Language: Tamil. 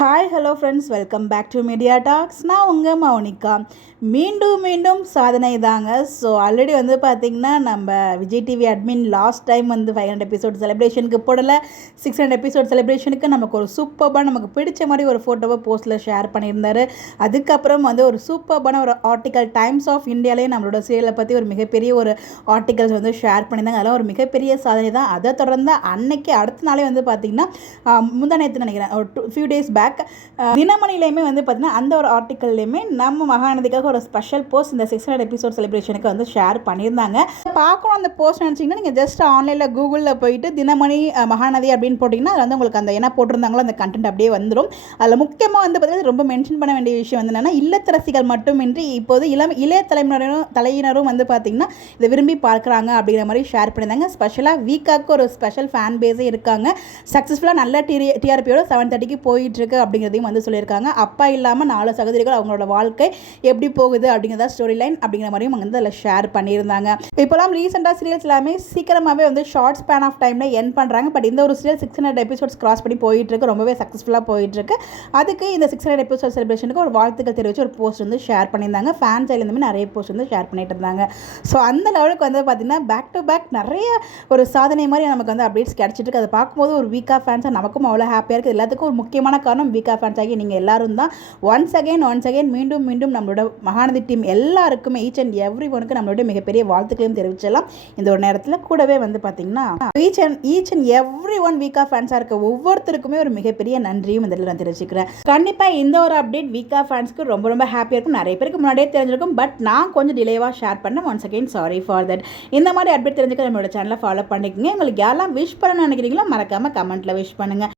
Hi hello friends, welcome back to Media Talks. நான் உங்கள் மௌனிகா. மீண்டும் சாதனை தாங்க. ஸோ ஆல்ரெடி பார்த்திங்கன்னா நம்ம Vijay TV admin last time 500 episode செலிப்ரேஷனுக்கு போடலை, 600 எபிசோட் செலிப்ரேஷனுக்கு நமக்கு ஒரு சூப்பர்பான நமக்கு பிடிச்ச மாதிரி ஒரு ஃபோட்டோவை போஸ்ட்டில் ஷேர் பண்ணியிருந்தார். அதுக்கப்புறம் ஒரு சூப்பர்பான ஒரு ஆர்டிக்கல் டைம்ஸ் ஆஃப் இந்தியாவிலேயே நம்மளோட சீரியலை பற்றி ஒரு மிகப்பெரிய ஒரு ஆர்டிகல்ஸ் ஷேர் பண்ணியிருந்தாங்க. அதெல்லாம் ஒரு மிகப்பெரிய சாதனை தான். அதை தொடர்ந்து அன்னைக்கு அடுத்த நாளே பார்த்திங்கன்னா முந்தானேத்து நினைக்கிறேன், ஒரு ஃபியூ டேஸ் பேக் தினமணிலையுமே பார்த்திங்கன்னா அந்த ஒரு ஆர்டிக்கல்லையுமே நம்ம மகாநதிக்காக ஒரு ஸ்பெஷல் போஸ்ட் இந்த 600 எபிசோட் செலிப்ரேஷனுக்கு ஷேர் பண்ணியிருந்தாங்க. பார்க்கணும் அந்த போஸ்ட் நினச்சிங்கன்னா நீங்கள் ஜஸ்ட் ஆன்லைனில் கூகுளில் போயிட்டு தினமணி மகாநதி அப்படின்னு போட்டிங்கன்னா அதில் உங்களுக்கு அந்த என்ன போட்டிருந்தாங்களோ அந்த கண்டென்ட் அப்படியே வந்துடும். அதில் முக்கியமாக பார்த்திங்கன்னா ரொம்ப மென்ஷன் பண்ண வேண்டிய விஷயம் என்னென்னா, இல்லத்தரசிகள் மட்டுமின்றி இப்போது இளைய தலையினரும் பார்த்திங்கன்னா இதை விரும்பி பார்க்குறாங்க அப்படிங்கிற மாதிரி ஷேர் பண்ணியிருந்தாங்க. ஸ்பெஷலாக வீக்காக்கு ஒரு ஸ்பெஷல் ஃபேன் பேஸே இருக்காங்க. சக்ஸஸ்ஃபுல்லாக நல்ல டிஆர்பியோட 730க்கு போயிட்டுருக்கு அப்படிங்கிறதையும் சொல்லியிருக்காங்க. அப்பா இல்லாமல் 4 சகோதரிகள் அவங்களோட வாழ்க்கை எப்படி போகுது அப்படிங்கிறத ஸ்டோரி லைன் அப்படிங்கிற மாதிரியும் அதில் ஷேர் பண்ணியிருந்தாங்க. இப்போலாம் ரீசெண்டாக சீரியல்ஸ் எல்லாமே சீக்கிரமாகவே ஷார்ட் ஸ்பேன் ஆஃப் டைமில் என் பண்ணுறாங்க. பட் இந்த ஒரு சீரியல் 600 எபிசோட்ஸ் கிராஸ் பண்ணி போயிட்டுருக்கு, ரொம்பவே சக்ஸஸ்ஃபுல்லாக போயிட்டுருக்கு. அதுக்கு இந்த 600 எபிசோட் செலிப்ரேஷனுக்கு ஒரு வாழ்த்துக்கள் தெரிவித்து ஒரு போஸ்ட் ஷேர் பண்ணியிருந்தாங்க. ஃபேன் சைட்லேருந்துமே நிறைய போஸ்ட் ஷேர் பண்ணிட்டு இருந்தாங்க. ஸோ அந்த லெவலுக்கு பார்த்திங்கன்னா பேக் டு பேக் நிறைய ஒரு சாதனை மாதிரி நமக்கு அப்டேட்ஸ் கிடச்சிட்டு அதை பார்க்கும்போது ஒரு வீக்கா ஃபேன்ஸாக நமக்கும் அவ்வளோ ஹாப்பியாக இருக்குது. எல்லாத்துக்கும் ஒரு முக்கியமான காரணம் வீக்கா ஃபேன்ஸ் ஆகி நீங்கள் எல்லாரும் தான். ஒன்ஸ் அகெயின் மீண்டும் நம்மளோட மகாநதி டீம் எல்லாருக்குமே ஈச் அண்ட் எவ்ரி ஒனுக்கு நம்மளோட மிகப்பெரிய வாழ்த்துக்களையும் தெரிவிச்சலாம். இந்த ஒரு நேரத்தில் கூடவே பார்த்திங்கன்னா ஈச் அண்ட் எவ்ரி ஒன் வீக்கா ஃபேன்ஸாக இருக்க ஒவ்வொருத்தருக்குமே ஒரு மிகப்பெரிய நன்றியும் இதில் நான் தெரிவிச்சுக்கிறேன். கண்டிப்பாக இந்த ஒரு அப்டேட் வீக்கா ஃபேன்ஸ்க்கு ரொம்ப ஹாப்பியாக இருக்கும். நிறைய பேருக்கு முன்னாடியே தெரிஞ்சிருக்கும், பட் நான் கொஞ்சம் டிலேவாக ஷேர் பண்ணேன். Once again sorry for that. இந்த மாதிரி அப்டேட் தெரிஞ்சுக்க நம்மளோட சேனலை ஃபாலோ பண்ணிக்கோங்க. உங்களுக்கு யாரெல்லாம் விஷ் பண்ண நினைக்கிறீங்களோ மறக்காமல் கமெண்ட்டில் விஷ் பண்ணுங்கள்.